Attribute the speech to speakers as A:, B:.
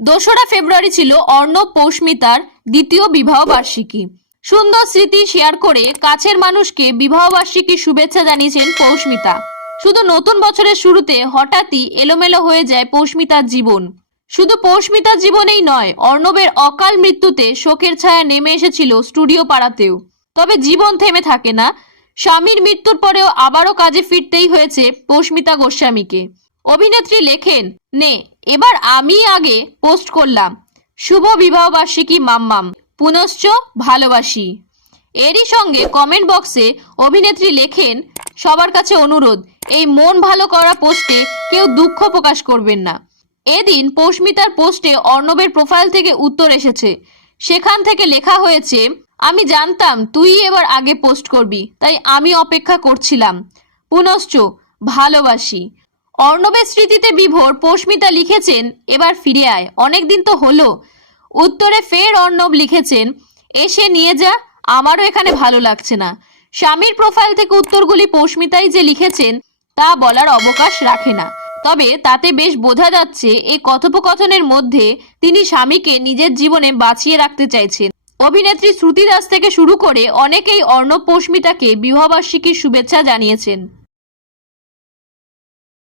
A: দোসরা ফেব্রুয়ারি ছিল অর্ণব পৌষ্মিতার দ্বিতীয় বিবাহ বার্ষিকী সুন্দর স্মৃতি শেয়ার করে কাছের মানুষকে বিবাহ বার্ষিকীর শুভেচ্ছা জানিয়েছেন পৌষ্মিতা। শুধু নতুন বছরের শুরুতে হঠাৎই এলোমেলো হয়ে যায় পৌষ্মিতার জীবন। শুধু পৌষ্মিতার জীবনেই নয়, অর্ণবের অকাল মৃত্যুতে শোকের ছায়া নেমে এসেছিল স্টুডিও পাড়াতেও। তবে জীবন থেমে থাকে না, স্বামীর মৃত্যুর পরেও আবারও কাজে ফিরতেই হয়েছে পৌষ্মিতা গোস্বামীকে। অভিনেত্রী লেখেন, নে, এবার আমি আগে পোস্ট করলাম। শুভ বিবাহ বার্ষিকী মাম্মাম। পুনশ্চ ভালোবাসি। এরই সঙ্গে কমেন্ট বক্সে অভিনেত্রী লেখেন, সবার কাছে অনুরোধ, এই মন ভালো করা পোস্টে কেউ দুঃখ প্রকাশ করবেন না। এদিন পৌষ্মিতার পোস্টে অর্ণবের প্রোফাইল থেকে উত্তর এসেছে। সেখান থেকে লেখা হয়েছে, আমি জানতাম তুই এবার আগে পোস্ট করবি, তাই আমি অপেক্ষা করছিলাম। পুনশ্চ ভালোবাসি। অর্ণবের স্মৃতিতে বিভোর পৌষ্মিতা লিখেছেন, এবার ফিরে আয়, অনেকদিন তো হলো। উত্তরে ফের অর্ণব লিখেছেন, এসে নিয়ে যা, আমারও এখানে ভালো লাগছে না। স্বামীর প্রোফাইল থেকে উত্তরগুলি পৌষ্মিতাই যে লিখেছেন, তা বলার অবকাশ রাখে না। তবে তাতে বেশ বোঝা যাচ্ছে এই কথোপকথনের মধ্যে তিনি স্বামীকে নিজের জীবনে বাঁচিয়ে রাখতে চাইছেন। অভিনেত্রী শ্রুতি দাস থেকে শুরু করে অনেকেই অর্ণব পৌষ্মিতাকে বিবাহবার্ষিকীর শুভেচ্ছা জানিয়েছেন।